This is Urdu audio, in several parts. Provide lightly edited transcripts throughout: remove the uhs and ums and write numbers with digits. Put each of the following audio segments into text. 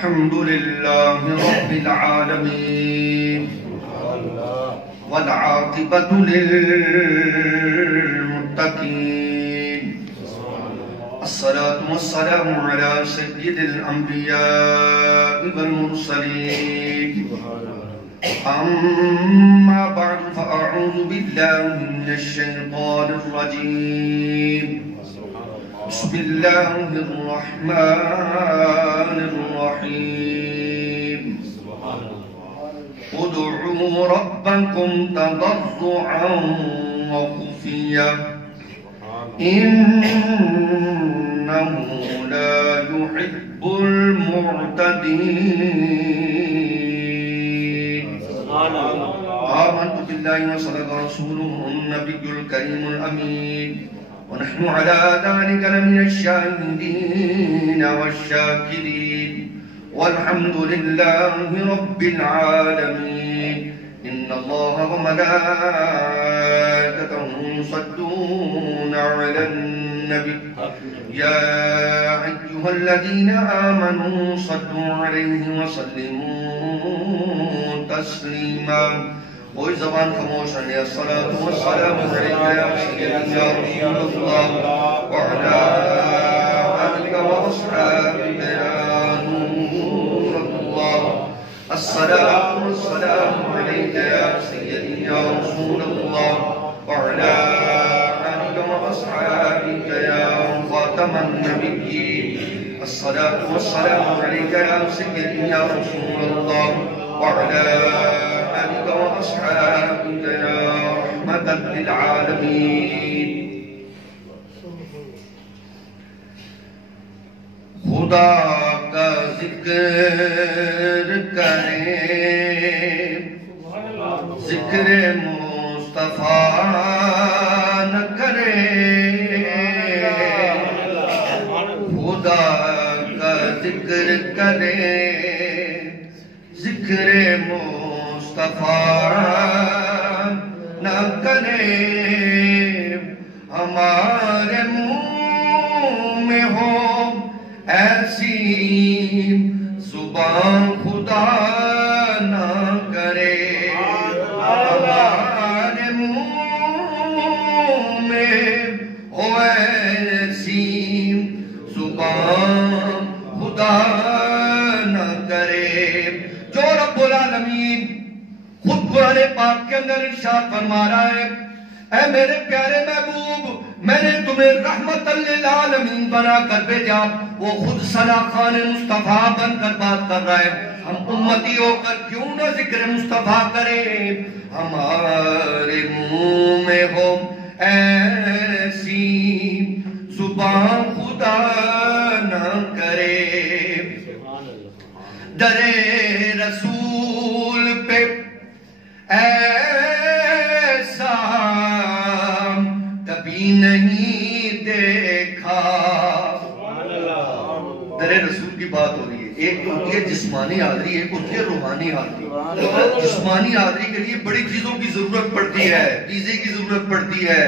الحمد لله رب العالمين والعاقبة للمتقين الصلاة والسلام على سيد الأنبياء والمرسلين أما بعد فأعوذ بالله من الشيطان الرجيم بسم الله الرحمن الرحيم ادعوا ربكم تضرعا وخفيا إنه لا يحب المعتدين آمنت بالله وصدق رسوله النبي الكريم الأمين ونحن على ذلك لمن الشاهدين والشاكرين والحمد لله رب العالمين إن الله وملائكته يصلون على النبي يا أيها الذين آمنوا صلوا عليه وسلموا تسليما کوئی زبان خاموش ہے الصلاة والسلام علیکہ یا سیدنا رسول اللہ وعلا آلک وأصحابک یا نور اللہ الصلاة والسلام علیکہ یا سیدنا رسول اللہ وعلا آلک وأصحابک یا خاتم النبیین الصلاة والسلام علیکہ یا سیدنا رسول اللہ وعلا وأصحابك يا رحمة للعالمين خدا کا ذکر کریں ذکر مصطفیٰ نہ کریں خدا کا ذکر کریں ذکر مصطفیٰ نہ کرے ہمارے منہ میں ہو ایسی زبان خدا نہ کرے ہمارے منہ میں ہو ایسی زبان خدا نہ کرے جو رب العالمین خود قرآن پاک کے اندر ارشاد فرما رہا ہے اے میرے پیارے محبوب میں نے تمہیں رحمت للعالمین بنا کر بھیجا وہ خود صلاخان مصطفیٰ بن کر بات کر رہا ہے ہم امتی ہو کر کیوں نہ ذکر مصطفیٰ کریں ہمارے منہ میں ہو ایسی زبان خدا نہ کرے در رسول پہ ایسا کبھی نہیں دیکھا در رسول کی بات ہو رہی ہے ایک تو ہوتی ہے جسمانی حاضری ایک ہوتی ہے روحانی حاضری جسمانی حاضری کے لیے بڑی چیزوں کی ضرورت پڑتی ہے ویزے کی ضرورت پڑتی ہے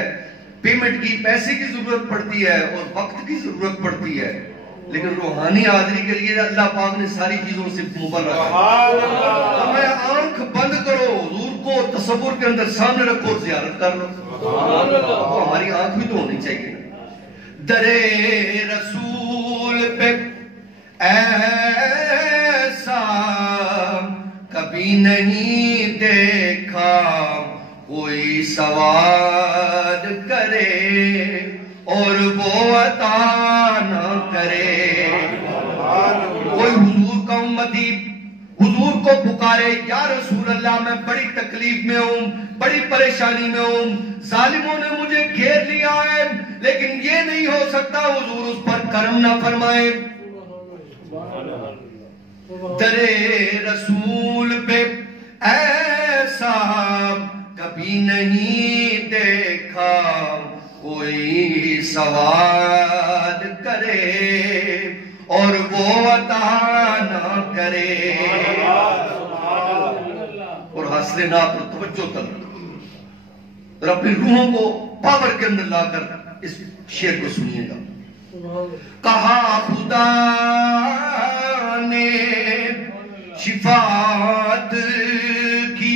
پیمنٹ کی پیسے کی ضرورت پڑتی ہے اور وقت کی ضرورت پڑتی ہے لیکن روحانی حاضری کے لیے اللہ پاک نے ساری چیزوں سے مبرر ہے آنکھ بند کرو حضور کو تصور کے اندر سامنے رکھو زیارت کر لو ہماری آنکھ بھی تو ہونی چاہیے در رسول پہ ایسا کبھی نہیں دیکھا کوئی سوال کرے اور وہ عطا نہ کرے کوئی حضور کا امتی حضور کو پکارے یا رسول اللہ میں بڑی تکلیف میں ہوں بڑی پریشانی میں ہوں ظالموں نے مجھے گھیر لیا ہے لیکن یہ نہیں ہو سکتا حضور اس پر کرم نہ فرمائے در رسول پہ ایسا کبھی نہیں دیکھا کوئی سوال کرے اور وہ عطا نہ کرے اور حاصل نات اور توجہ تک اور اپنی روحوں کو پاور کے اندر لا کر اس شعر کو سنیے گا. کہا خدا نے شفاعت کی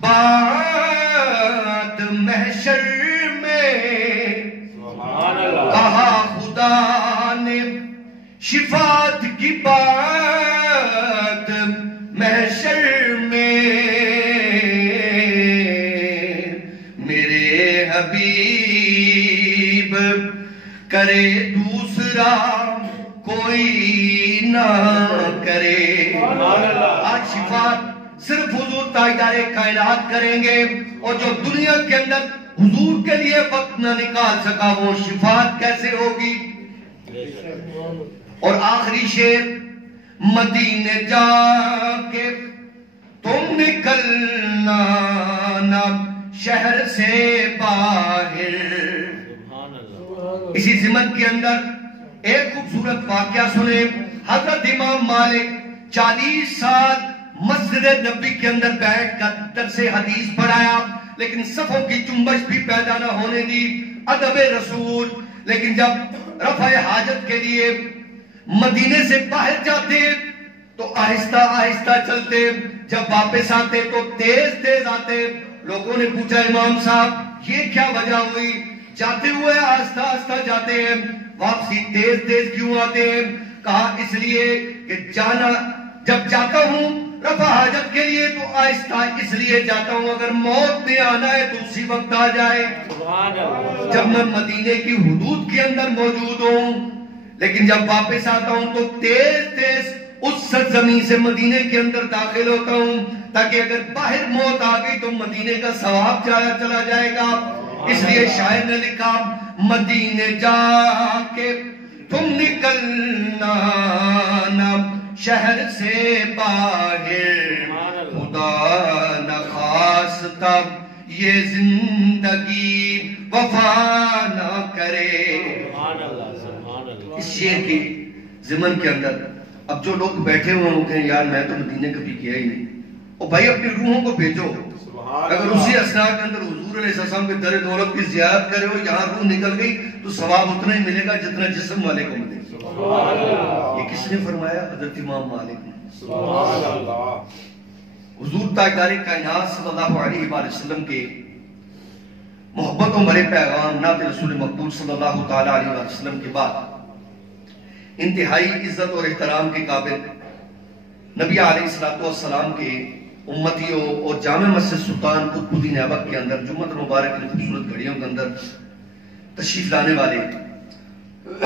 بات محشر میں کہا خدا نے، شفاعت کی بات محشر میں میرے حبیب کرے دوسرا کوئی نہ کرے۔ آج شفاعت صرف حضور تاجدار کائنات کریں گے، اور جو دنیا کے اندر حضور کے لیے وقت نہ نکال سکا وہ شفاعت کیسے ہوگی؟ اور آخری شعر، مدینے جا کے تم نکلنا نہ شہر سے باہر۔ اسی ضمن کے اندر ایک خوبصورت واقعہ سنیں۔ حضرت امام مالک 40 سال مسجد نبی کے اندر بیٹھ کر درس حدیث پڑھایا، لیکن صفوں کی جنبش بھی پیدا نہ ہونے دی، ادب رسول۔ لیکن جب رفع حاجت کے لیے مدینے سے باہر جاتے تو آہستہ آہستہ چلتے، جب واپس آتے تو تیز تیز آتے۔ لوگوں نے پوچھا امام صاحب یہ کیا وجہ ہوئی؟ جاتے ہوئے آہستہ آہستہ جاتے ہیں، واپسی تیز تیز کیوں آتے ہیں؟ کہا اس لیے کہ جب جاتا ہوں رفع حاجت کے لیے تو آہستہ اس لیے جاتا ہوں، اگر موت نے آنا ہے تو اسی وقت آ جائے۔ جب میں مدینے کی حدود کے اندر موجود ہوں، لیکن جب واپس آتا ہوں تو تیز تیز اس سرزمین سے مدینے کے اندر داخل ہوتا ہوں، تاکہ اگر باہر موت آ گئی تو مدینے کا ثواب چلا جائے گا۔ اس لیے شاعر نے لکھا، مدینے جا کے تم نکلنا نہ شہر سے باہر، خدا نخواستہ یہ زندگی وفا نہ کرے۔ اس شعر کے ضمن کے اندر اب جو لوگ بیٹھے ہوئے ہوں کہیں یار میں تو مدینے کبھی کیا ہی نہیں، اور بھائی اپنی روحوں کو بھیجو۔ اگر اسی اثناء کے اندر حضور علیہ السلام کے در دولت کی زیارت کرے ہو، یہاں روح نکل گئی تو ثواب اتنا ہی ملے گا جتنا جسم والے کو ملے۔ یہ کس نے فرمایا؟ حضرت امام مالک نے۔ حضور تاجدار کائنات صلی اللہ علیہ وآلہ وسلم کے محبتوں بھرے پیغام نعت رسول مقبول صلی اللہ تعالی علیہ وآلہ وسلم کے بعد انتہائی عزت اور احترام کے قابل نبی علیہ السلام کے امتیوں اور جامع مسجد سلطان قطب الدین ایبک کے اندر جمعۃ مبارک کی خوبصورت گھڑیوں کے اندر تشریف لانے والے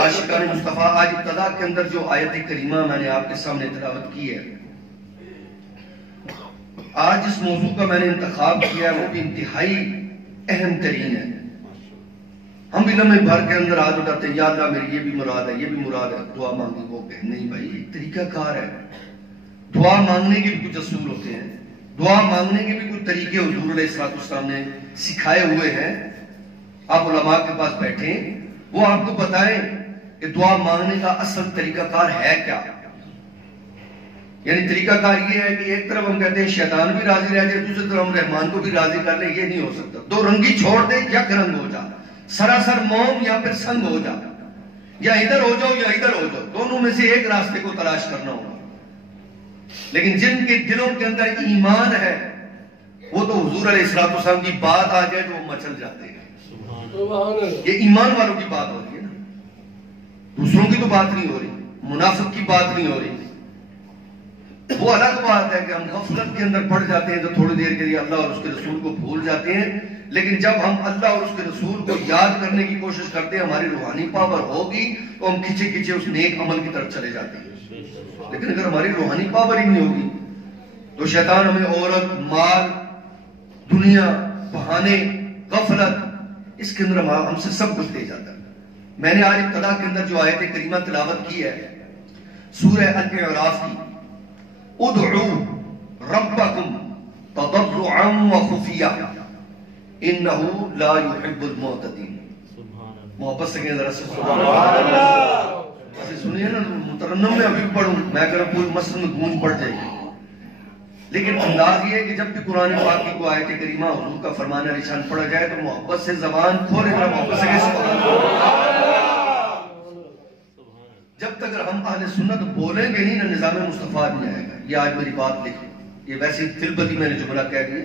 عاشقان مصطفیٰ، آج ابتدا کے اندر جو آیت کریمہ میں نے آپ کے سامنے تلاوت کی ہے، آج اس موضوع کا میں نے انتخاب کیا ہے، وہ بھی انتہائی اہم ترین ہے۔ ہم بھی لمحے بھر کے اندر ہاتھ اٹھاتے ہیں، یا اللہ میری یہ بھی مراد ہے، یہ بھی مراد ہے، دعا مانگی وہ کہ نہیں بھائی، ایک طریقہ کار ہے۔ دعا مانگنے کے بھی کچھ اصول ہوتے ہیں، دعا مانگنے کے بھی کچھ طریقے حضور علیہ السلام نے سکھائے ہوئے ہیں۔ آپ علماء کے پاس بیٹھیں، وہ آپ کو بتائیں کہ دعا مانگنے کا اصل طریقہ کار ہے کیا۔ یعنی طریقہ کار یہ ہے کہ ایک طرف ہم کہتے ہیں شیطان بھی راضی رہ جائے، دوسری طرف ہم رحمان کو بھی راضی کر لیں، یہ نہیں ہو سکتا۔ دو رنگی چھوڑ دیں، یک رنگ ہو جا، سراسر موم یا پھر سنگ ہو جا، یا ادھر ہو جاؤ یا ادھر ہو جاؤ، دونوں میں سے ایک راستے کو تلاش کرنا ہوگا۔ لیکن جن کے دلوں کے اندر ایمان ہے وہ تو حضور علیہ السلام کی بات آ جائے تو وہ مچل جاتے ہیں۔ یہ ایمان والوں کی بات ہو رہی ہے نا، دوسروں کی تو بات نہیں ہو رہی، منافق کی بات نہیں ہو رہی۔ وہ الگ بات ہے کہ ہم غفلت کے اندر پڑ جاتے ہیں تو تھوڑی دیر کے لیے اللہ اور اس کے رسول کو بھول جاتے ہیں، لیکن جب ہم اللہ اور اس کے رسول کو یاد کرنے کی کوشش کرتے ہیں، ہماری روحانی پاور ہوگی تو ہم کھچے کھچے اس نیک عمل کی طرف چلے جاتے ہیں۔ لیکن اگر ہماری روحانی پاور ہی نہیں ہوگی تو شیطان ہمیں عورت، مال، دنیا، بہانے، غفلت، اس کے اندر ہم سے سب کچھ دے جاتا ہے۔ میں نے آج ابتدا کے اندر جو آیت کریمہ تلاوت کی ہے سورہ الاعراف کی، ادعوا ربکم تضرعا وخفیا انہ لا يحب المعتدین۔ محبت سے کہیں ذرا سے سبحان اللہ۔ ایسے سنیے نا، مترنم میں ابھی پڑھوں، میں کہہ رہا پوری مسجد میں گونج پڑ جائے گی، لیکن انداز یہ ہے کہ جب بھی قرآن پاک کی کوئی آیت کریمہ حضور کا فرمان علی شان پڑھا جائے تو محبت سے زبان کھولے، ذرا محبت سے کہیں سبحان اللہ۔ جب تک ہم اہل سنت بولیں گے نہیں نا، نظام مصطفیٰ نہیں آئے گا۔ یہ آج میری بات لکھ لیں، یہ ویسے فلبتی میں نے جملہ کہہ دیا،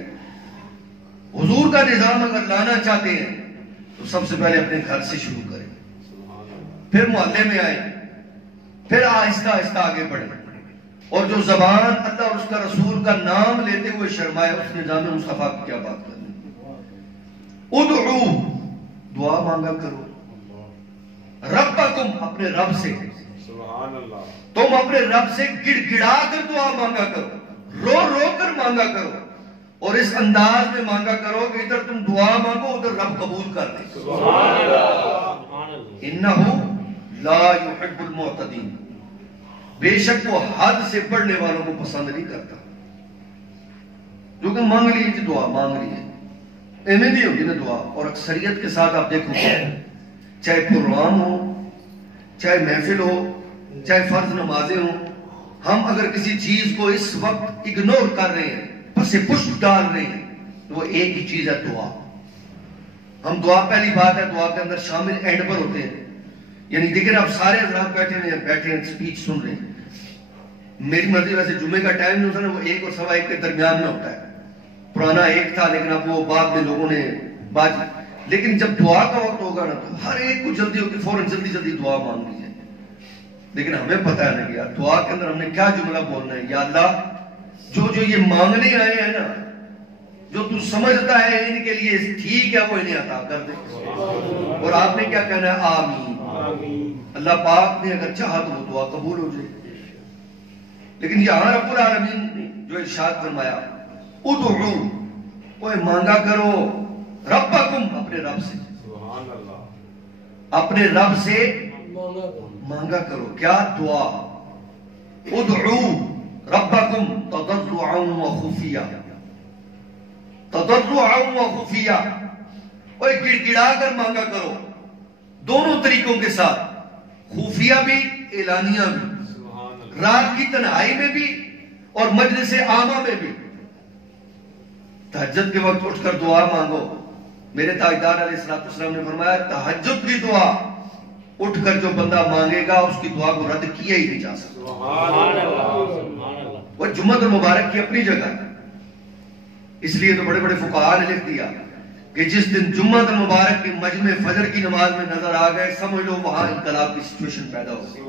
حضور کا نظام اگر لانا چاہتے ہیں تو سب سے پہلے اپنے گھر سے شروع کریں، پھر محلے میں آئیں، پھر آہستہ آہستہ آگے بڑھیں، اور جو زبان اللہ اور اس کا رسول کا نام لیتے ہوئے شرمائے اس نظام مصطفیٰ کی کیا بات کریں۔ ادعو، دعا مانگا کرو، ربکم، اپنے رب سے، تم اپنے رب سے گڑ گڑا کر دعا مانگا کرو، رو رو کر مانگا کرو، اور اس انداز میں مانگا کرو کہ ادھر تم دعا مانگو ادھر رب قبول کر دے۔ انہو لا یحب المعتدین، بے شک وہ حد سے بڑھنے والوں کو پسند نہیں کرتا۔ جو کہ مانگ لیجیے، دعا مانگ لیجیے، ایمیں نہیں ہوگی نا دعا۔ اور اکثریت کے ساتھ آپ دیکھو، چاہے پروگرام ہو، چاہے محفل ہو، چاہے فرض نمازیں ہوں، ہم اگر کسی چیز کو اس وقت اگنور کر رہے ہیں، پس پشت ڈال رہے ہیں، تو وہ ایک ہی چیز ہے، دعا۔ ہم دعا، پہلی بات ہے دعا کے اندر شامل اینڈ پر ہوتے ہیں، یعنی دیکھیں آپ سارے حضرات بیٹھے ہیں سپیچ سن رہے ہیں، میری مرضی ویسے جمعے کا ٹائم نہیں ہوتا نا، وہ 1 اور 1:15 کے درمیان میں ہوتا ہے، پرانا 1 تھا لیکن اب وہ بعد میں لوگوں نے بات، لیکن جب دعا کا وقت ہوگا نا تو ہر ایک کو جلدی ہوگی فوراً جلدی جلدی دعا مانگ لیجیے۔ لیکن ہمیں پتہ ہے نا کہ یار دعا کے اندر ہم نے کیا جملہ بولنا ہے، یا اللہ جو یہ مانگنے آئے ہیں نا، جو تو سمجھتا ہے ان کے لیے ٹھیک ہے وہ انہیں عطا کر دے، اور آپ نے کیا کہنا ہے، آمین۔ اللہ پاک نے اگر چاہا تو وہ دعا قبول ہو جائے۔ لیکن یہاں رب العالمین نے جو ارشاد فرمایا، ادعو، وہ مانگا کرو، ربکم، اپنے رب سے، اپنے رب سے مانگا کرو، کیا دعا، ادعو ربکم تضرعا وخفیا، تضرعا وخفیا، اور گڑ گڑا کر مانگا کرو، دونوں طریقوں کے ساتھ، خفیہ بھی اعلانیہ بھی، رات کی تنہائی میں بھی اور مجلس عامہ میں بھی۔ تہجد کے وقت اٹھ کر دعا مانگو، میرے تاجدار علیہ السلام نے فرمایا تہجد کی دعا اٹھ کر جو بندہ مانگے گا اس کی دعا کو رد کیا ہی نہیں جا سکتا۔ وہ جمعۃ المبارک کی اپنی جگہ ہے، اس لیے تو بڑے بڑے فقہاء نے لکھ دیا کہ جس دن جمعۃ المبارک کی مجمع فجر کی نماز میں نظر آ گئے، سمجھ لو وہاں انقلاب کی سچویشن پیدا ہو گئی۔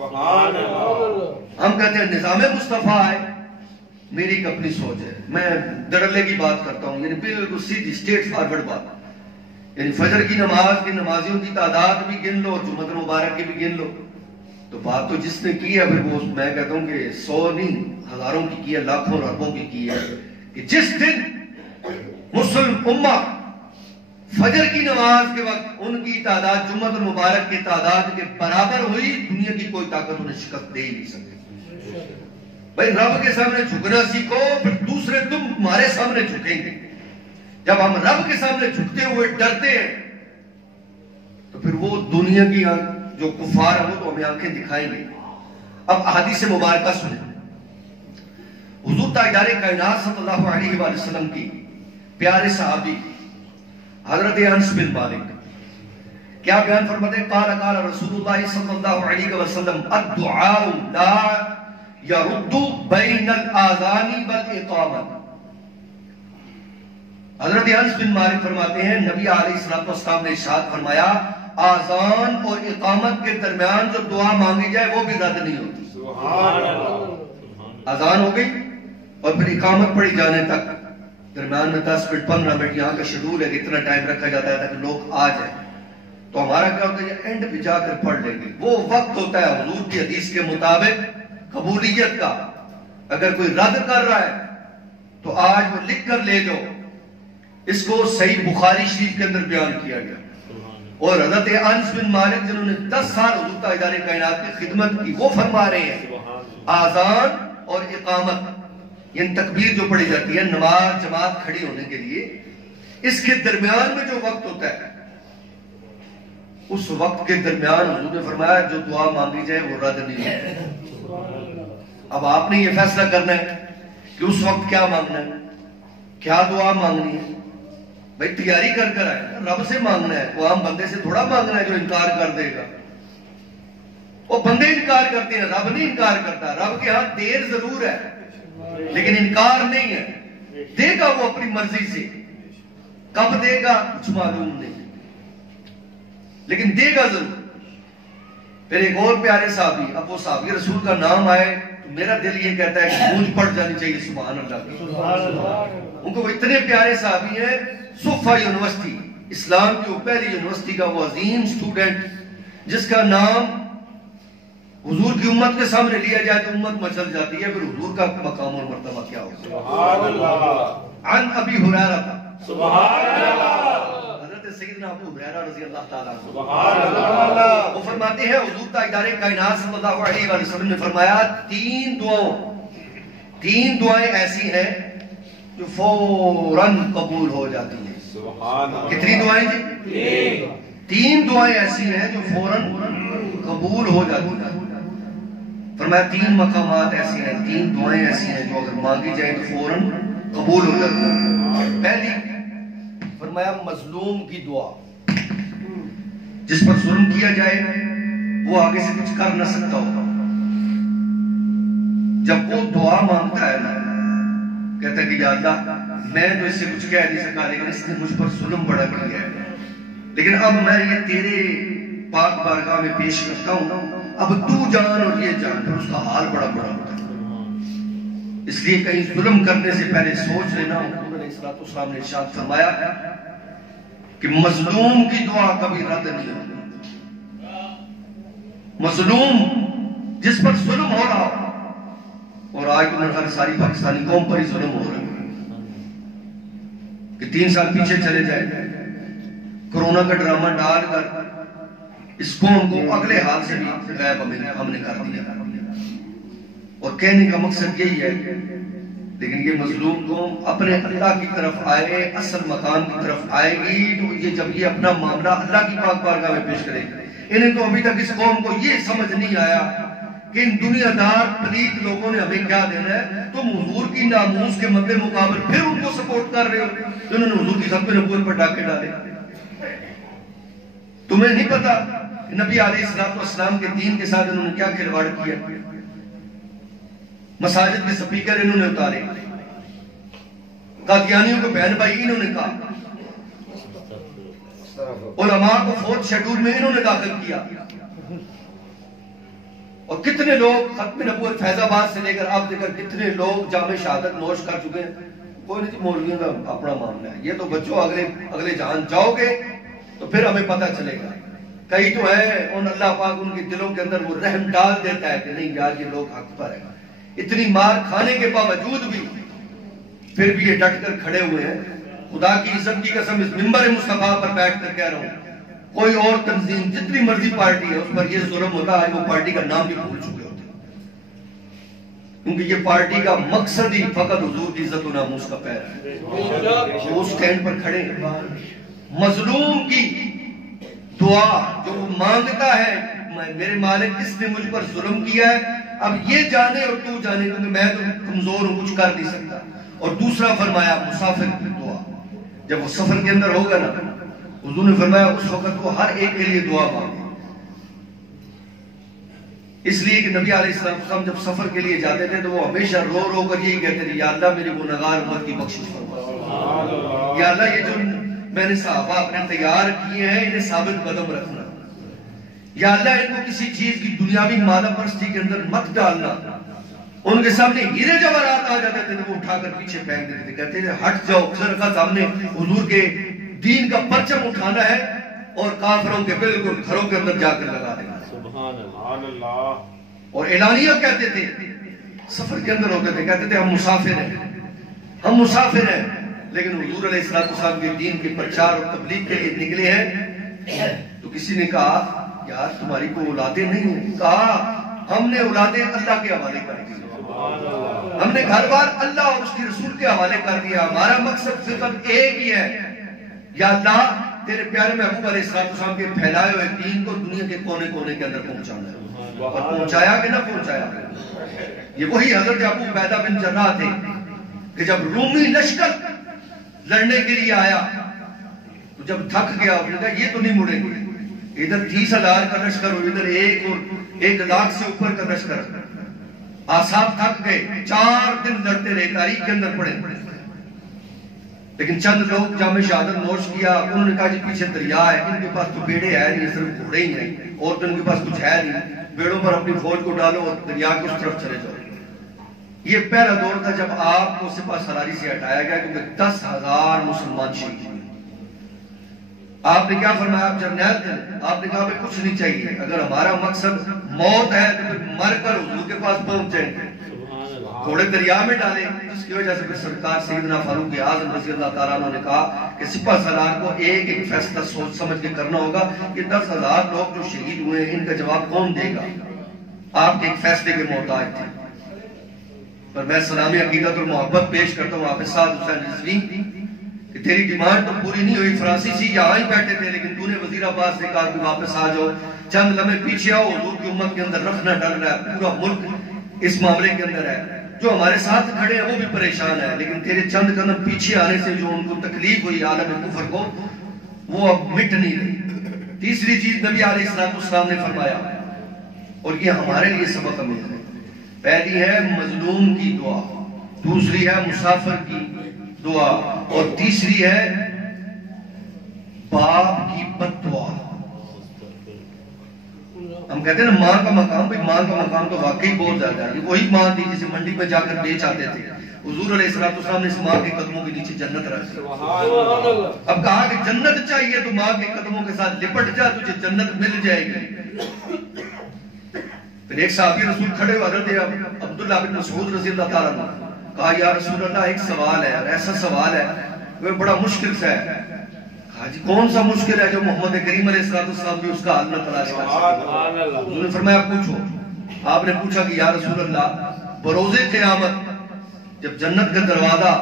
ہم کہتے ہیں نظام مصطفیٰ ہے، میری ایک اپنی سوچ ہے، میں دڑلے کی بات کرتا ہوں، یعنی بالکل سیدھی اسٹریٹ فارورڈ بات، یعنی فجر کی نماز کی نمازیوں کی تعداد بھی گن لو اور جمعۃ المبارک کی بھی گن لو، تو بات تو جس نے کی ہے پھر وہ میں کہتا ہوں کہ 100 نہیں، ہزاروں کی کی ہے، لاکھوں اربوں کی ہے، کہ جس دن مسلم امہ فجر کی نماز کے وقت ان کی تعداد جمعۃ المبارک کی تعداد کے برابر ہوئی، دنیا کی کوئی طاقت انہیں شکست دے ہی نہیں سکتی۔ بھائی رب کے سامنے جھکنا سیکھو، پھر دوسرے تم تمہارے سامنے جھکیں گے۔ جب ہم رب کے سامنے جھکتے ہوئے ڈرتے ہیں تو پھر وہ دنیا کی جو کفار ہیں وہ تو ہمیں آنکھیں دکھائیں گے۔ اب احادیث مبارکہ سنیں، حضور تاجدار کائنات صلی اللہ علیہ وآلہ وسلم کی پیارے صحابی حضرت انس بن مالک کیا بیان فرماتے ہیں، قال قال رسول اللہ صلی اللہ علیہ وسلم الدعاء لا يرد بین الاذان والاقامت۔ حضرت انس بن مالک فرماتے ہیں نبی علیہ السلام نے ارشاد فرمایا آذان اور اقامت کے درمیان جو دعا مانگی جائے وہ بھی رد نہیں ہوتی۔ سبحان اللہ۔ اذان ہو گئی اور پھر اقامت پڑھی جانے تک درمیان میں 10 منٹ 15 منٹ یہاں کا شیڈول ہے کہ اتنا ٹائم رکھا جاتا ہے تاکہ لوگ آ جائیں، تو ہمارا کیا ہوتا ہے اینڈ پہ جا کر پڑھ لیں گے۔ وہ وقت ہوتا ہے حضور کی حدیث کے مطابق قبولیت کا۔ اگر کوئی رد کر رہا ہے تو آج وہ لکھ کر لے لو، اس کو صحیح بخاری شریف کے اندر بیان کیا گیا۔ اور حضرت انس بن مالک جنہوں نے 10 سال حضور تاجدار کائنات کی خدمت کی، وہ فرما رہے ہیں آذان اور اقامت یعنی تکبیر جو پڑھی جاتی ہے نماز جماعت کھڑی ہونے کے لیے، اس کے درمیان میں جو وقت ہوتا ہے اس وقت کے درمیان حضور نے فرمایا جو دعا مانگی جائے وہ رد نہیں ہوتی۔ اب آپ نے یہ فیصلہ کرنا ہے کہ اس وقت کیا مانگنا ہے، کیا دعا مانگنی ہے۔ بھائی تیاری کر کر آئے، رب سے مانگنا ہے، وہ عام بندے سے تھوڑا مانگنا ہے جو انکار کر دے گا۔ وہ بندے انکار کرتے ہیں، رب نہیں انکار کرتا۔ رب کے ہاں دیر ضرور ہے لیکن انکار نہیں ہے، دے گا وہ اپنی مرضی سے، کب دے گا کچھ معلوم نہیں، لیکن دے گا ضرور۔ پھر ایک اور پیارے صحابی، اب وہ صحابی رسول کا نام آئے تو میرا دل یہ کہتا ہے کہ گونج پڑ جانی چاہیے سبحان اللہ کی۔ ان کو وہ اتنے پیارے صحابی ہیں، صفا یونیورسٹی، اسلام کی وہ پہلی یونیورسٹی کا وہ عظیم سٹوڈنٹ جس کا نام حضور کی امت کے سامنے لیا جائے تو امت مچل جاتی ہے، پھر حضور کا مقام اور مرتبہ کیا ہوگا؟ سبحان اللہ۔ عن ابی ہریرہ، سبحان اللہ، حضرت سیدنا ابو ہریرہ رضی اللہ تعالیٰ عنہ، سبحان اللہ، وہ فرماتے ہیں حضور تاجدار کائنات صلی اللہ علیہ وسلم نے فرمایا تین دعائیں ایسی ہیں جو فوراً قبول ہو جاتی ہیں۔ سبحان اللہ۔ کتنی دعائیں جی؟ تین دعائیں ایسی ہیں جو فوراً قبول ہو جاتی ہیں۔ فرمایا تین مقامات ایسی ہیں، تین دعائیں ایسی ہیں جو اگر مانگی جائیں تو فوراً قبول ہو جاتی ہیں۔ پہلی فرمایا مظلوم کی دعا، جس پر ظلم کیا جائے وہ آگے سے کچھ کر نہ سکتا ہوتا، جب وہ دعا مانگتا ہے نا، کہتا ہے کہ یا اللہ میں تو اس سے کچھ کہہ نہیں سکا لیکن اس نے مجھ پر ظلم بڑا کیا ہے، لیکن اب میں یہ تیرے پاک بارگاہ میں پیش کرتا ہوں، اب تو جان اور یہ جان، پھر اس کا حال بڑا بڑا ہوتا ہے۔ اس لیے کہیں ظلم کرنے سے پہلے سوچ لینا۔ حضور علیہ السلام نے ارشاد فرمایا کہ مظلوم کی دعا کبھی رد نہیں ہوتی۔ مظلوم جس پر ظلم ہو رہا ہو، اور آج تو ساری پاکستانی قوم پر ہی ظلم ہو رہا ہے کہ 3 سال پیچھے چلے جائیں، کرونا کا ڈرامہ ڈال کر اس قوم کو اگلے حال سے بھی غائب ہم نے کر دیا، اور کہنے کا مقصد یہی ہے، لیکن یہ مظلوم قوم اپنے اللہ کی طرف آئے، اصل مقام کی طرف آئے گی تو یہ جب یہ اپنا معاملہ اللہ کی پاک بارگاہ میں پیش کرے گی۔ انہیں تو ابھی تک اس قوم کو یہ سمجھ نہیں آیا کہ ان دنیا دار پلیت لوگوں نے ہمیں کیا دینا ہے، تم حضور کی ناموس کے مد مقابل پھر ان کو سپورٹ کر رہے ہو، انہوں نے حضور کی ختم نبوت پر ڈاکے ڈالے۔ تمہیں نہیں پتا نبی علیہ السلام کے دین کے ساتھ انہوں نے کیا کھلواڑ کیا؟ مساجد کے سپیکر انہوں نے اتارے، قادیانیوں کو بہن بھائی انہوں نے کہا، علماء کو 4th شیڈول میں انہوں نے داخل کیا، اور کتنے لوگ ختم نبوت فیض آباد سے لے کر اب دیکھر کتنے لوگ جام شہادت نوش کر چکے ہیں۔ کوئی نہیں، مولویوں کا اپنا معاملہ ہے، یہ تو بچوں اگلے جہان جاؤ گے تو پھر ہمیں پتہ چلے گا۔ کئی تو ہے ان اللہ پاک ان کے دلوں کے اندر وہ رحم ڈال دیتا ہے کہ نہیں یار یہ لوگ حق پر ہیں، اتنی مار کھانے کے باوجود بھی پھر بھی یہ ڈٹ کر کھڑے ہوئے ہیں۔ خدا کی عزت کی قسم اس منبر مصطفیٰ پر بیٹھ کر کہہ رہا ہوں، کوئی اور تنظیم جتنی مرضی پارٹی ہے اس پر یہ ظلم ہوتا ہے، وہ پارٹی کا نام بھی بھول چکے ہوتے ہیں، کیونکہ یہ پارٹی کا مقصد ہی فقط حضور کی عزت و ناموس کا پیر ہے۔ وہ سٹینڈ پر کھڑے ہیں۔ مظلوم کی دعا جو وہ مانگتا ہے، میرے مالک اس نے مجھ پر ظلم کیا ہے، اب یہ جانے اور تو جانے، کیونکہ میں تو کمزور ہوں، کچھ کر نہیں سکتا۔ اور دوسرا فرمایا مسافر کی دعا، جب وہ سفر کے اندر ہوگا نا، حضور نے فرمایا اس وقت وہ ہر ایک کے لیے دعا مانگے، اس لیے کہ نبی علیہ السلام جب سفر کے لیے جاتے تھے تو وہ ہمیشہ رو رو کر یہی کہتے تھے، یا اللہ میری گنہگار امت کی بخشش فرما، یا اللہ یہ جو میں نے صحابہ اپنے تیار کیے ہیں انہیں ثابت قدم رکھنا، یا اللہ ان کو کسی چیز کی دنیاوی مادہ پرستی کے اندر مت ڈالنا۔ ان کے سامنے ہیرے جواہرات آ جاتے تھے تو وہ اٹھا کر پیچھے پھینک دیتے تھے، کہتے تھے ہٹ جاؤ، صرف ہم نے حضور کے دین کا پرچم اٹھانا ہے اور کافروں کے بالکل گھروں کے اندر جا کر لگا دینا۔ سبحان اللہ۔ اور اعلانیہ کہتے تھے، سفر کے اندر ہوتے تھے، کہتے تھے ہم مسافر ہیں، ہم مسافر ہیں، لیکن حضور علیہ السلام کے دین کے پرچار اور تبلیغ کے لیے نکلے ہیں۔ تو کسی نے کہا یار تمہاری کو اولادیں نہیں ہیں، کہا ہم نے اولادیں اللہ کے حوالے کر دی، ہم نے گھر بار اللہ اور اس کے رسول کے حوالے کر دیا، ہمارا مقصد صرف ایک ہی ہے، یا اللہ تیرے پیارے محبوب علیہ السلام کے پھیلائے ہوئے دین کو دنیا کے کونے کونے کے اندر پہنچانا ہے۔ اور پہنچایا کہ نہ پہنچایا؟ یہ وہی حضرت ابو عبیدہ بن جراح تھے کہ جب رومی لشکر لڑنے کے لیے آیا تو جب تھک گیا انہوں نے کہا یہ تو نہیں مڑیں گے، ادھر 30,000 کا لشکر اور ادھر 1 لاکھ سے اوپر کا لشکر، آصحاب تھک گئے، 4 دن لڑتے رہے، تاریخ کے اندر پڑے، لیکن چند لوگ جام شہادت نوش کیا، انہوں نے کہا جی پیچھے دریا ہے، ان کے پاس تو بیڑے ہے نہیں، صرف گھوڑے ہی ہیں، اور تو ان کے پاس کچھ ہے نہیں، بیڑوں پر اپنی فوج کو ڈالو اور دریا کی اس طرف چلے جاؤ۔ یہ پہلا دور تھا جب آپ کو سپہ سالاری سے ہٹایا گیا، کیونکہ 10,000 مسلمان شہید ہوئے۔ آپ نے کیا فرمایا؟ آپ جرنیل تھے، آپ نے کہا ہمیں کچھ نہیں چاہیے، اگر ہمارا مقصد موت ہے تو پھر مر کر حضور کے پاس پہنچ جائیں گے، گھوڑے دریا میں ڈالیں۔ جس کی وجہ سے پھر سرکار سیدنا فاروق اعظم رضی اللہ تعالیٰ عنہ نے کہا کہ سپہ سالار کو ایک ایک فیصلہ سوچ سمجھ کے کرنا ہوگا، کہ 10,000 لوگ جو شہید ہوئے ہیں ان کا جواب کون دے گا؟ آپ کے ایک فیصلے کے محتاج تھے۔ پر میں سلامی عقیدت اور محبت پیش کرتا ہوں حافظ سعد حسین رضوی کہ تیری ڈیمانڈ تو پوری نہیں ہوئی، فرانسیسی یہاں ہی بیٹھے تھے، لیکن تو نے وزیر عباس سے کہا کہ واپس آ جاؤ، چند لمحے پیچھے آؤ، حضور کی امت کے اندر رکھنا ڈر رہا ہے، پورا ملک اس معاملے کے اندر ہے، جو ہمارے ساتھ کھڑے ہیں وہ بھی پریشان ہے، لیکن تیرے چند قدم پیچھے آنے سے جو ان کو تکلیف ہوئی عالم کفر کو، وہ اب مٹ نہیں رہی۔ تیسری چیز نبی علیہ السلام نے فرمایا، اور یہ ہمارے لیے سبق آمیز ہے، پہلی ہے مظلوم کی دعا، دوسری ہے مسافر کی دعا، اور تیسری ہے باپ کی بد دعا۔ ہم کہتے ہیں نا ماں کا مقام، بھئی ماں کا مقام تو واقعی بہت زیادہ ہے، وہی ماں تھی جسے منڈی پہ جا کر بیچ آتے تھے، حضور علیہ السلام نے اس ماں کے قدموں کے نیچے جنت رکھ دی۔ اب کہا کہ جنت چاہیے تو ماں کے قدموں کے ساتھ لپٹ جا، تجھے جنت مل جائے گی۔ پھر ایک صحابی رسول کھڑے ہوئے، حضرت عبداللہ بن مسعود رضی اللہ تعالیٰ عنہ، کہا یا رسول اللہ ایک سوال ہے، اور ایسا سوال ہے وہ بڑا مشکل سا ہے۔ کہا جی کون سا مشکل ہے جو محمد کریم علیہ السلام بھی اس کا حل نہ تلاش کر سکے؟ حضور نے فرمایا پوچھو۔ آپ نے پوچھا کہ یا رسول اللہ بروز قیامت جب جنت کا دروازہ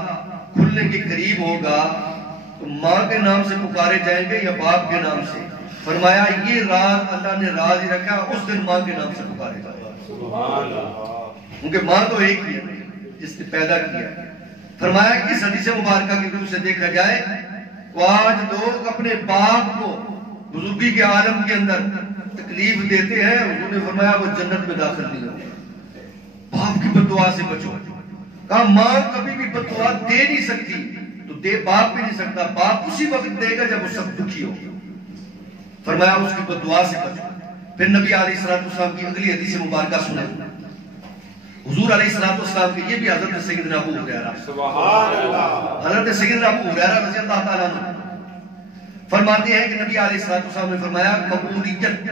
کھلنے کے قریب ہوگا تو ماں کے نام سے پکارے جائیں گے یا باپ کے نام سے؟ فرمایا یہ راز اللہ نے راز ہی رکھا، اس دن ماں کے نام سے پکارے گا، کیونکہ ماں تو ایک ہی ہے جس نے پیدا کیا۔ فرمایا کہ اس حدیث مبارکہ کی روح سے دیکھا جائے تو آج لوگ اپنے باپ کو بزرگی کے عالم کے اندر تکلیف دیتے ہیں، انہوں نے فرمایا وہ جنت میں داخل نہیں ہوگا۔ باپ کی بد دعا سے بچو۔ کہا ماں کبھی بھی بد دعا دے نہیں سکتی تو دے باپ بھی نہیں سکتا، باپ اسی وقت دے گا جب وہ سب دکھی ہو۔ فرمایا اس کی بد دعا سے بچو۔ پھر نبی علیہ السلام کی اگلی حدیث مبارکہ سنیں، حضور علیہ السلام کے، یہ بھی حضرت سیدنا ابو ہریرہ، حضرت سیدنا ابو ہریرہ رضی اللہ تعالیٰ عنہ فرماتے ہیں کہ نبی علیہ السلام نے فرمایا قبولیت،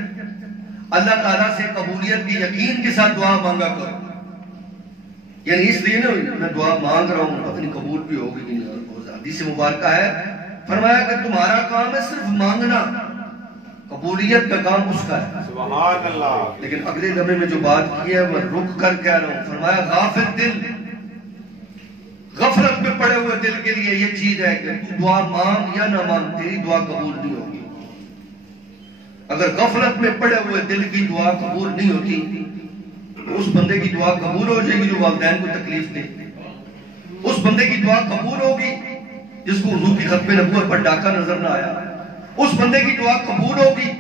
اللہ تعالیٰ سے قبولیت کی یقین کے ساتھ دعا مانگا کرو، یعنی اس لیے نہیں میں دعا مانگ رہا ہوں پتہ نہیں قبول بھی ہوگی کہ نہیں۔ حدیث مبارکہ ہے، فرمایا کہ تمہارا کام ہے صرف مانگنا، قبولیت کا کام اس کا ہے۔ سبحان اللہ۔ لیکن اگلے لمحے میں جو بات کی ہے وہ رک کر کہہ رہا ہوں، فرمایا غافل دل، غفلت میں پڑے ہوئے دل کے لیے یہ چیز ہے کہ تو دعا مانگ یا نہ مانگ تیری دعا قبول نہیں ہوگی۔ اگر غفلت میں پڑے ہوئے دل کی دعا قبول نہیں ہوتی تو اس بندے کی دعا قبول ہو جائے گی جو والدین کو تکلیف دے، اس بندے کی دعا قبول ہوگی جس کو حضور کی ختم نبوت پر ڈاکہ نظر نہ آیا، اس بندے کی دعا قبول ہوگی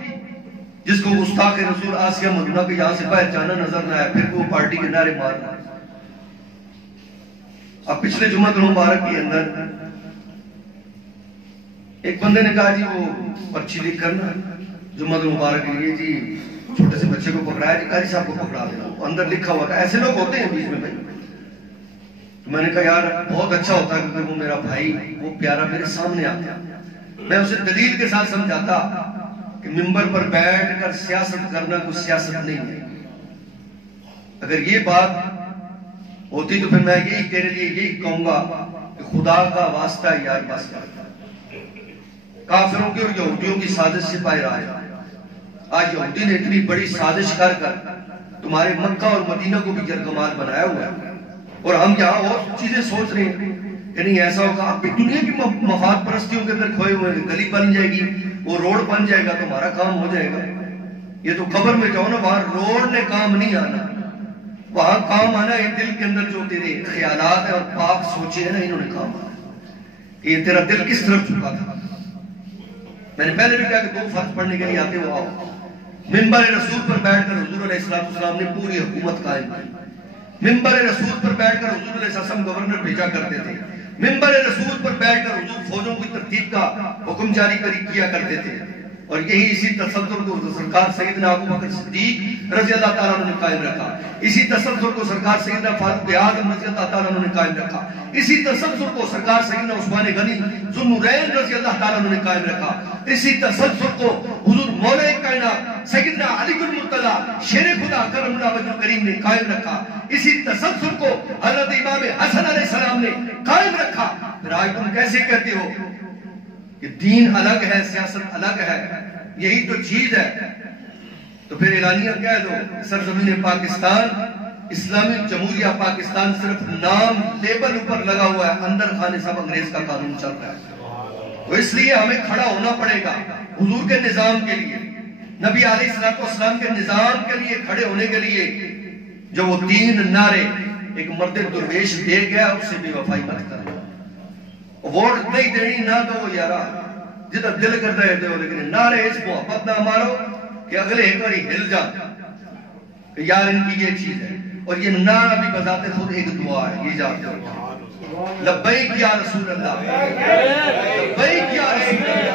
جس کو گستاخ رسول آسیہ مدینہ کے یہاں سے باہر جانا نظر نہ آیا، پھر وہ پارٹی کے نعرے مارنا۔ اب پچھلے جمعہ المبارک کے اندر ایک بندے نے کہا جی وہ پرچی لکھ کرنا جمعہ المبارک کے لیے، جی چھوٹے سے بچے کو پکڑایا، جی قاری صاحب کو پکڑا دینا، اندر لکھا ہوا تھا۔ ایسے لوگ ہوتے ہیں بیچ میں بھائی، میں نے کہا یار بہت اچھا ہوتا ہے کیونکہ وہ میرا بھائی وہ پیارا میرے سامنے آتا، میں اسے دلیل کے ساتھ سمجھاتا کہ منبر پر بیٹھ کر سیاست کرنا کوئی سیاست نہیں ہے۔ اگر یہ بات ہوتی تو پھر میں یہی تیرے لیے یہی کہوں گا کہ خدا کا واسطہ یار بس کر، کافروں کی اور یہودیوں کی سازش سے پائے رہا ہے۔ آج یہودی نے اتنی بڑی سازش کر کر تمہارے مکہ اور مدینہ کو بھی یرغمال بنایا ہوا ہے، اور ہم یہاں اور چیزیں سوچ رہے ہیں کہ نہیں ایسا ہوگا۔ آپ بھی دنیا کی مفاد پرستیوں کے اندر کھوئے ہوئے ہیں، گلی بن جائے گی، وہ روڈ بن جائے گا تو ہمارا کام ہو جائے گا۔ یہ تو قبر میں جاؤ نا، وہاں روڈ نے کام نہیں آنا، وہاں کام آنا ہے دل کے اندر جو تیرے خیالات ہیں اور پاک سوچے ہیں نا، انہوں نے کام آنا کہ یہ تیرا دل کس طرف جھکا تھا۔ میں نے پہلے بھی کہا کہ 2 فرض پڑھنے کے لیے آتے ہو آؤ۔ منبر رسول پر بیٹھ کر حضور علیہ السلام نے پوری حکومت قائم کی، منبر رسول پر بیٹھ کر حضور علیہ السلام گورنر بھیجا کرتے تھے، منبر رسول پر بیٹھ کر حضور فوجوں کی ترتیب کا حکم جاری کیا کرتے تھے، اور یہی اسی تسلسل کو سرکار سیدنا ابو بکر صدیق رضی اللہ تعالیٰ عنہ نے قائم رکھا، اسی تسلسل کو سرکار سیدنا فاروق اعظم رضی اللہ تعالیٰ عنہ نے قائم رکھا، اسی تسلسل کو سرکار سیدنا عثمان غنی ذو النورین رضی اللہ تعالیٰ عنہ نے قائم رکھا، اسی تسلسل کو حضور مولا کائنات سیدنا علی المرتضی شیر خدا کرم اللہ وجہ کریم نے قائم رکھا، اسی تسلسل کو حضرت امام حسن علیہ السلام نے قائم رکھا۔ پھر آج تم کیسے کہتے ہو کہ دین الگ ہے، سیاست الگ ہے، یہی تو چیز ہے؟ تو پھر اعلانیہ کہہ دو سرزمین پاکستان اسلامی جمہوریہ پاکستان صرف نام لیبل اوپر لگا ہوا ہے، اندر خانے صاحب انگریز کا قانون چل رہا ہے۔ تو اس لیے ہمیں کھڑا ہونا پڑے گا حضور کے نظام کے لیے، نبی علیہ السلام کے نظام کے لیے کھڑے ہونے کے لیے۔ جو وہ 3 نعرے ایک مرد درویش دے گیا، اس سے بے وفائی مت کرنا، ووٹ نہیں دینی نہ دو یارا، جدھر دل کرتا ہے دو، لیکن نعرے اس محبت نہ مارو کہ اگلے ایک باری ہل جا کہ یار ان کی یہ چیز ہے۔ اور یہ نعرہ بھی بذات خود ایک دعا ہے، یہ جانتے ہو، لبیک یا رسول اللہ، لبیک یا رسول اللہ۔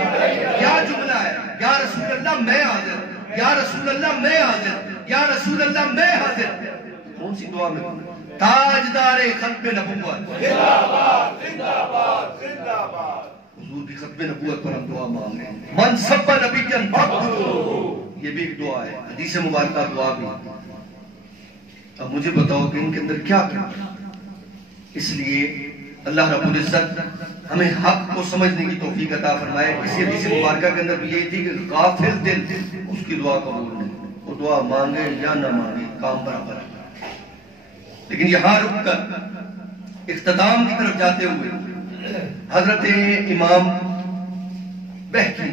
کیا جملہ ہے؟ یا رسول اللہ میں حاضر، یا رسول اللہ میں حاضر، یا رسول اللہ میں حاضر۔ کون سی دعا میں؟ تاجدار ختم نبوت، حضور کی ختم نبوت پر ہم دعا مانگ رہے ہیں۔ من سب نبی جن بھکت، یہ بھی ایک دعا ہے، حدیث مبارکہ دعا بھی۔ اب مجھے بتاؤ کہ ان کے اندر کیا کرنا؟ اس لیے اللہ رب العزت ہمیں حق کو سمجھنے کی توفیق عطا فرمائے۔ اسی حدیث مبارکہ کے اندر بھی یہی تھی کہ غافل دل اس کی دعا قبول نہیں، وہ دعا مانگے یا نہ مانگے کام برابر ہے۔ لیکن یہاں رک کر اختتام کی طرف جاتے ہوئے حضرت امام بہقی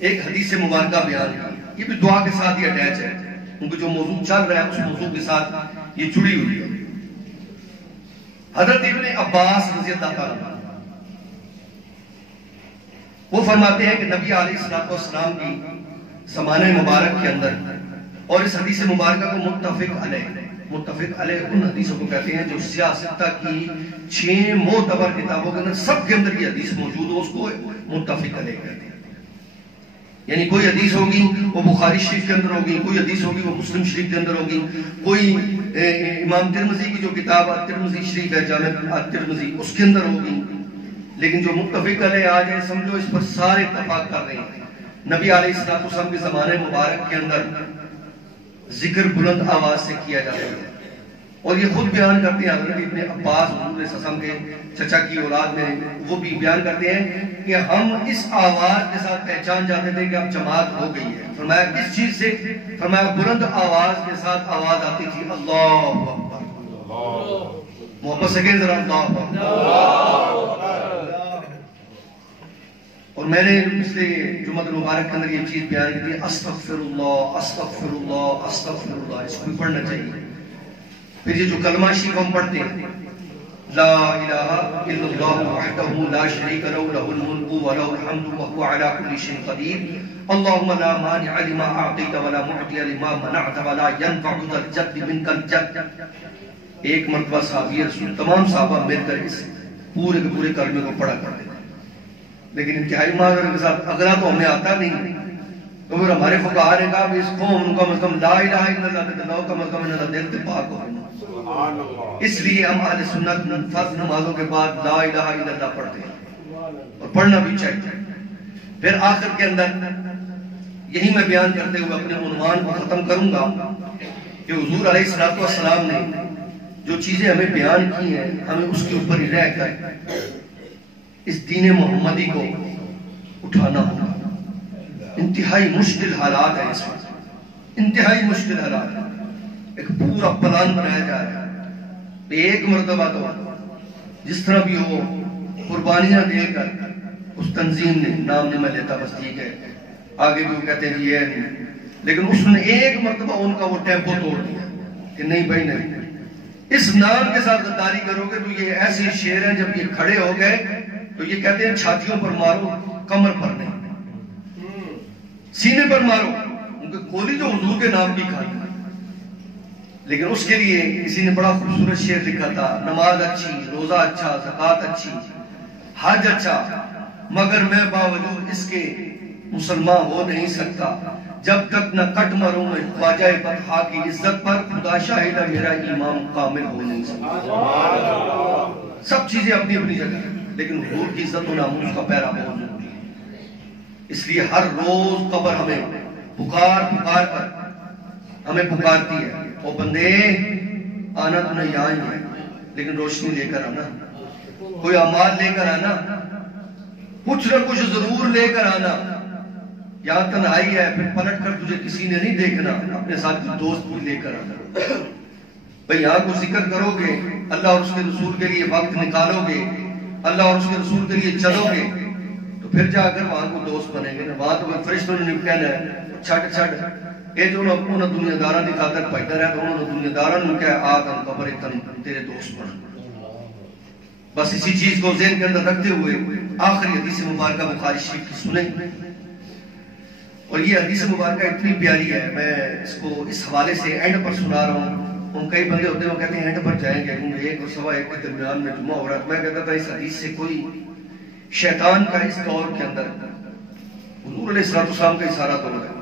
ایک حدیث مبارکہ بیان کی، یہ بھی دعا کے ساتھ ہی اٹیچ ہے، ان کو جو موضوع چل رہا ہے اس موضوع کے ساتھ یہ جڑی ہوئی ہے۔ حضرت ابن عباس رضی اللہ تعالیٰ وہ فرماتے ہیں کہ نبی علیہ السلام کی زمانے مبارک کے اندر، اور اس حدیث مبارکہ کو متفق علیہ ان حدیثوں کو کہتے ہیں جو سیاستہ کی 6 معتبر کتابوں کے اندر سب کے اندر یہ حدیث موجود ہو، اس کو متفق علیہ کہتے ہیں۔ یعنی کوئی حدیث ہوگی وہ بخاری شریف کے اندر ہوگی، کوئی حدیث ہوگی وہ مسلم شریف کے اندر ہوگی، کوئی امام ترمذی کی جو کتاب ترمذی شریف ہے، جامع ترمذی، اس کے اندر ہوگی، لیکن جو متفق علیہ آ جائے سمجھو اس پر سارے اتفاق کر رہے ہیں۔ نبی علیہ السلام کے زمانے مبارک کے اندر ذکر بلند آواز سے کیا جاتا ہے، اور یہ خود بیان کرتے ہیں حضرت ابن عباس حضور علیہ السلام کے چچا کی اولاد میں، وہ بھی بیان کرتے ہیں کہ ہم اس آواز کے ساتھ پہچان جاتے تھے کہ اب جماعت ہو گئی ہے۔ فرمایا کس چیز سے؟ فرمایا بلند آواز کے ساتھ آواز آتی تھی اللہ اکبر، محبت سے کہیں ذرا اللہ اکبر۔ اور میں نے پچھلے جمعہ مبارک کے اندر یہ چیز بیان کی تھی، استغفر اللہ استغفر اللہ استغفر اللہ، اس کو پڑھنا چاہیے۔ پھر یہ جو کلمہ شریف ہم پڑھتے ہیں، لا الہ الا اللہ وحدہ لا شریک لہ لہ الملک ولہ الحمد وہو علی کل شیء قدیر، اللہم لا مانع لما اعطیت ولا معطی لما منعت ولا ينفع ذا الجد منک الجد۔ ایک مرتبہ صحابی رسول تمام صحابہ مل کر اس پورے کے پورے کلمے کو پڑھا کرتے تھے، لیکن انتہائی معذرت کے ساتھ اگلا تو ہمیں آتا نہیں، تو پھر ہمارے فقہا نے کہا کہ اس کو ان کا مطلب لا الہ الا اللہ کا مطلب ان کا دل سے پاک ہونا۔ اس لیے ہم اہل سنت فرض نمازوں کے بعد لا الہ الا اللہ پڑھتے ہیں، اور پڑھنا بھی چاہیے۔ پھر آخر کے اندر یہی میں بیان کرتے ہوئے اپنے عنوان کو ختم کروں گا کہ حضور علیہ السلام نے جو چیزیں ہمیں بیان کی ہیں، ہمیں اس کے اوپر ہی رہ کر اس دین محمدی کو اٹھانا ہوگا۔ انتہائی مشکل حالات ہیں اس وقت، انتہائی مشکل حالات ہیں۔ ایک پورا پلان بنایا جا رہا ہے، ایک مرتبہ تو جس طرح بھی ہو قربانیاں دے کر اس تنظیم نے نام نہیں میں لیتا بس ٹھیک ہے، آگے بھی وہ کہتے ہیں یہ نہیں، لیکن اس نے ایک مرتبہ ان کا وہ ٹیمپو توڑ دیا کہ نہیں بھائی نہیں، اس نام کے ساتھ غداری کرو گے تو یہ ایسے شیر ہیں جب یہ کھڑے ہو گئے تو یہ کہتے ہیں چھاتیوں پر مارو کمر پر نہیں، سینے پر مارو، ان کے گولی جو حضور کے نام کی کھائی، لیکن اس کے لیے کسی نے بڑا خوبصورت شعر لکھا تھا، نماز اچھی، روزہ اچھا، زکوٰۃ اچھی، حج اچھا، مگر میں باوجود اس کے مسلمان ہو نہیں سکتا جب تک نہ کٹ مروں میں خواجہ بطحا کی عزت پر، خدا شاہدہ میرا ایمان کامل ہو نہیں سکتا۔ سب چیزیں اپنی اپنی جگہ، لیکن حضور کی عزت و ناموس کا پیرا بہت ضروری ہے۔ اس لیے ہر روز قبر ہمیں پکار پکار کر ہمیں پکارتی ہے، او بندے آنا تو نہیں یہاں ہی ہے، لیکن روشنی لے کر آنا، کوئی اعمال لے کر آنا، کچھ نہ کچھ ضرور لے کر آنا۔ یہاں تنہائی ہے، پھر پلٹ کر تجھے کسی نے نہیں دیکھنا، اپنے ساتھ دوست بھی لے کر آنا۔ بھئی یہاں کو ذکر کرو گے، اللہ اور اس کے رسول کے لیے وقت نکالو گے، اللہ اور اس کے رسول کے لیے چلو گے، تو پھر جا کر وہاں کو دوست بنیں گے نا۔ وہاں تو فرشتوں نے کہنا ہے چھٹ چھٹ، یہ جو انہوں نے دنیا دارہ دی خاطر پیدا رہا تو انہوں نے دنیا دارہ نے کہا آدم قبر تن تیرے دوست بنا۔ بس اسی چیز کو ذہن کے اندر رکھتے ہوئے آخری حدیث مبارکہ بخاری شریف کی سنیں، اور یہ حدیث مبارکہ اتنی پیاری ہے، میں اس کو اس حوالے سے اینڈ پر سنا رہا ہوں۔ ہم کئی بندے ہوتے ہیں وہ کہتے ہیں اینڈ پر جائیں گے، ایک اور سوا ایک کے درمیان میں جمعہ ہو رہا ہے۔ میں کہتا تھا اس حدیث سے کوئی شیطان کا اس دور کے اندر حضور علیہ السلام کا اشارہ دور ہے،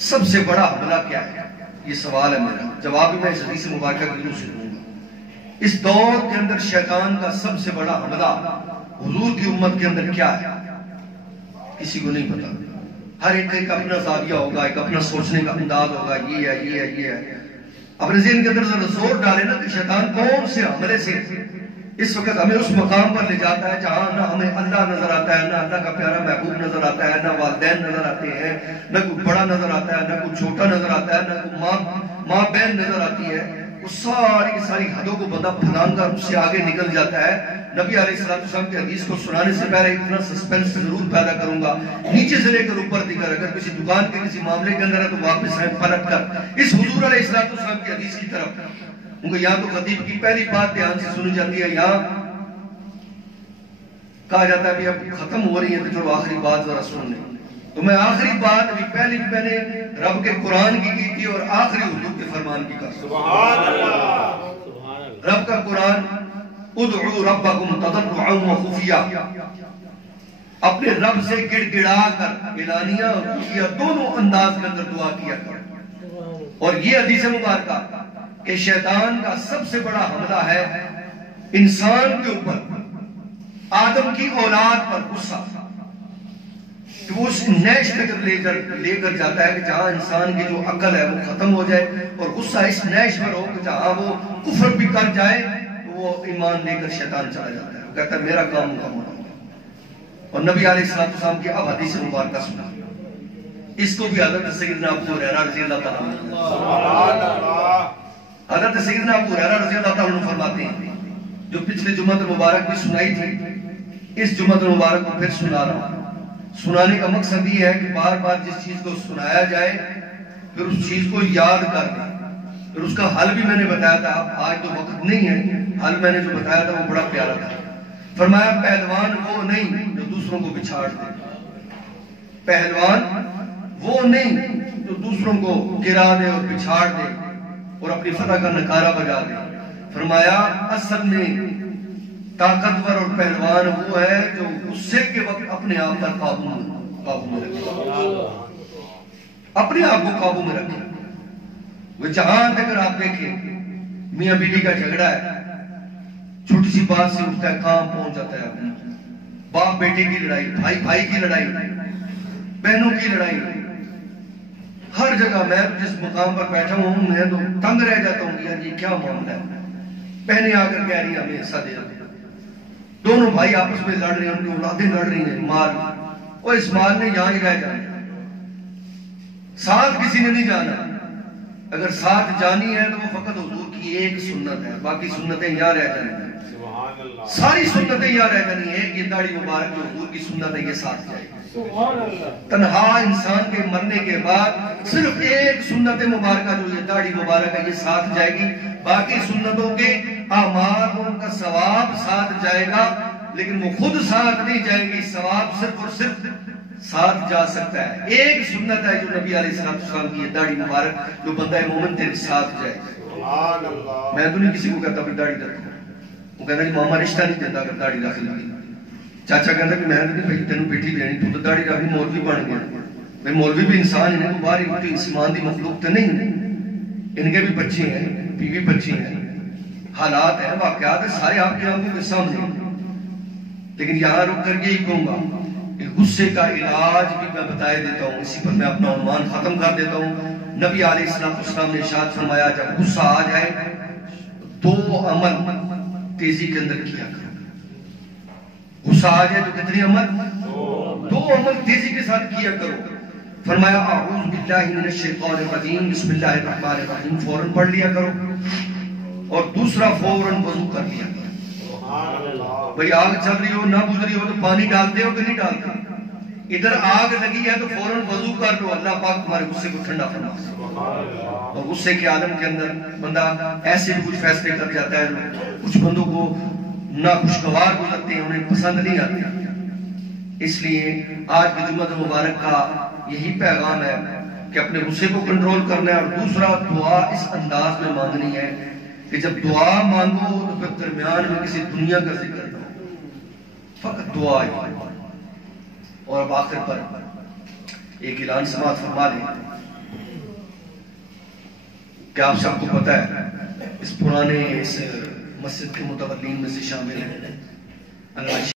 سب سے بڑا حملہ کیا ہے؟ یہ سوال ہے میرا، جواب میں اس حدیث مبارکہ کے دوں سے دوں گا۔ اس دور کے اندر شیطان کا سب سے بڑا حملہ حضور کی امت کے اندر کیا ہے؟ کسی کو نہیں پتا۔ ہر ایک کا اپنا زاویہ ہوگا، ایک اپنا سوچنے کا انداز ہوگا، یہ ہے یہ ہے یہ ہے۔ اپنے ذہن کے اندر ذرا زور ڈالے نا کہ شیطان کون سے حملے سے اس وقت ہمیں اس مقام پر لے جاتا ہے جہاں نہ ہمیں اللہ نظر آتا ہے، نہ اللہ کا پیارا محبوب نظر آتا ہے، نہ والدین نظر آتے ہیں، نہ کوئی بڑا نظر آتا ہے، نہ کوئی چھوٹا نظر آتا ہے، نہ کوئی ماں بہن نظر آتی ہے۔ وہ ساری کی ساری حدوں کو بندہ پھلانگ کر اس سے آگے نکل جاتا ہے۔ نبی علیہ السلام کے حدیث کو سنانے سے پہلے اتنا سسپینس ضرور پیدا کروں گا، نیچے سے لے کر اوپر دیکھ کر، اگر کسی دکان کے کسی معاملے کے اندر ہے تو واپس آئیں پلٹ کر اس حضور علیہ السلام کی حدیث کی طرف۔ ان کو یہاں تو خطیب کی پہلی بات دھیان سے سنی جاتی ہے، یہاں کہا جاتا ہے اب ختم ہو رہی ہے تو چلو آخری بات ذرا سن لیں۔ تو میں آخری بات ابھی پہلی میں نے رب کے قرآن کی تھی اور آخری حضور کے فرمان کی کہا۔ سبحان اللہ۔ رب کا قرآن، ادعو ربکم تضرعا وخفیا، اپنے رب سے گڑ گڑا کر اعلانیہ اور خفیہ دونوں انداز کے اندر دعا کیا کر۔ اور یہ حدیث مبارکہ کہ شیطان کا سب سے بڑا حملہ ہے انسان کے اوپر، آدم کی اولاد پر غصہ، کہ وہ اس نیش تک لے کر جاتا ہے کہ جہاں انسان کی جو عقل ہے وہ ختم ہو جائے، اور غصہ اس نیش پر ہو کہ جہاں وہ کفر بھی کر جائے تو وہ ایمان لے کر شیطان چلا جاتا ہے، وہ کہتا ہے میرا کام مکمل ہو گیا۔ اور نبی علیہ السلام کی اب حدیث مبارکہ سنا، اس کو بھی حضرت سیدنا ابو ہریرہ رضی اللہ تعالیٰ عنہ، حضرت سیدنا ابو ہریرہ رضی اللہ تعالیٰ عنہ فرماتے ہیں، جو پچھلے جمعہ مبارک بھی سنائی تھی، اس جمعہ مبارک کو پھر سنا رہا ہوں۔ سنانے کا مقصد یہ ہے کہ بار بار جس چیز کو سنایا جائے پھر اس چیز کو یاد کر لیں۔ پھر اس کا حل بھی میں نے بتایا تھا، آج تو وقت نہیں ہے، حل میں نے جو بتایا تھا وہ بڑا پیارا تھا۔ فرمایا پہلوان وہ نہیں جو دوسروں کو بچھاڑ دے، پہلوان وہ نہیں جو دوسروں کو گرا دے اور بچھاڑ دے اور اپنی فتح کا نکارہ بجا دے۔ فرمایا اصل میں طاقتور اور پہلوان وہ ہے جو غصے کے وقت اپنے آپ پر قابو میں رکھے، اپنے آپ کو قابو میں رکھے۔ وہ جہاں اگر آپ دیکھیں میاں بیوی کا جھگڑا ہے، چھوٹی سی بات سے اٹھتا ہے کام پہنچ جاتا ہے اپنا، باپ بیٹے کی لڑائی، بھائی بھائی کی لڑائی، بہنوں کی لڑائی، ہر جگہ۔ میں جس مقام پر بیٹھا ہوں میں تو تنگ رہ جاتا ہوں کہ یار یہ کیا معاملہ ہے۔ بہنیں آ کر کہہ رہی ہیں ہمیں حصہ دے دو، دونوں بھائی آپس میں لڑ رہے ہیں، ان کی اولادیں لڑ رہی ہیں مال، اور اس مال نے یہاں ہی رہ جانا، ساتھ کسی نے نہیں جانا۔ اگر ساتھ جانی ہے تو وہ فقط حضور کی ایک سنت ہے، باقی سنتیں یہاں رہ جانی ہیں، ساری سنتیں یہاں رہ جانی ہیں، ایک یہ داڑھی مبارک جو حضور کی سنت ہے یہ ساتھ جائے گی۔ تنہا انسان کے مرنے کے بعد صرف ایک سنت مبارکہ جو یہ داڑھی مبارک ہے یہ ساتھ جائے گی، باقی سنتوں کے اعمال ان کا ثواب ساتھ جائے گا، لیکن وہ خود ساتھ نہیں جائیں گی۔ ثواب صرف اور صرف ساتھ جا سکتا ہے. ایک سنت ہے جو نبی علیہ السلام کی ہے, داڑھی مبارک, جو بندہ مومن تیرے ساتھ جائے. میں تو نہیں کسی کو کہتا کہ داڑھی رکھو, وہ کہتا کہ ماما رشتہ نہیں دیتا اگر داڑھی رکھ لگی. چاچا کہتا کہ میں نہیں تینوں بیٹی دینی, تو داڑھی رکھنی, مولوی بن گیا. میں مولوی بھی انسان ہیں, باہر کوئی اسمان دی مخلوق تو نہیں, ان کے بھی بچے ہیں, بیوی بچے ہیں, حالات ہیں, واقعات ہیں, سارے آپ کے آنکھوں کے سامنے. لیکن یہاں رک کر یہی کہوں گا کہ غصے کا علاج بھی میں بتائے دیتا ہوں. اسی پر میں اپنا عنوان ختم کر دیتا ہوں. نبی علیہ السلام نے ارشاد فرمایا, جب غصہ آ جائے دو عمل تیزی کے اندر کیا کرو. غصہ آ جائے تو کتنے عمل؟ دو عمل تیزی کے ساتھ کیا کرو. فرمایا اعوذ باللہ من الشیطان الرجیم, بسم اللہ الرحمن الرحیم فوراً پڑھ لیا کرو, اور دوسرا فوراً وضو کر لیا کرو. بھئی آگ چل رہی ہو, نہ بجھ رہی ہو تو پانی ڈالتے ہو کہ نہیں ڈالتے؟ ادھر آگ لگی ہے تو فوراً وضو کر لو, اللہ پاک تمہارے غصے کو ٹھنڈا فرما. اور غصے کے عالم کے اندر بندہ ایسے بھی کچھ فیصلے کر جاتا ہے, کچھ بندوں کو ناخوشگوار گزرتے ہیں, انہیں پسند نہیں آتے. اس لیے آج کی جمعہ مبارک کا یہی پیغام ہے کہ اپنے غصے کو کنٹرول کرنا ہے, اور دوسرا دعا اس انداز میں مانگنی ہے کہ جب دعا مانگو تو پھر درمیان میں کسی دنیا کا ذکر نہ ہو, فقط دعا ہی. اور اب آخر پر ایک اعلان سماعت فرما لیں کہ آپ سب کو پتہ ہے اس پرانے اس مسجد کے متولین میں سے شامل ہیں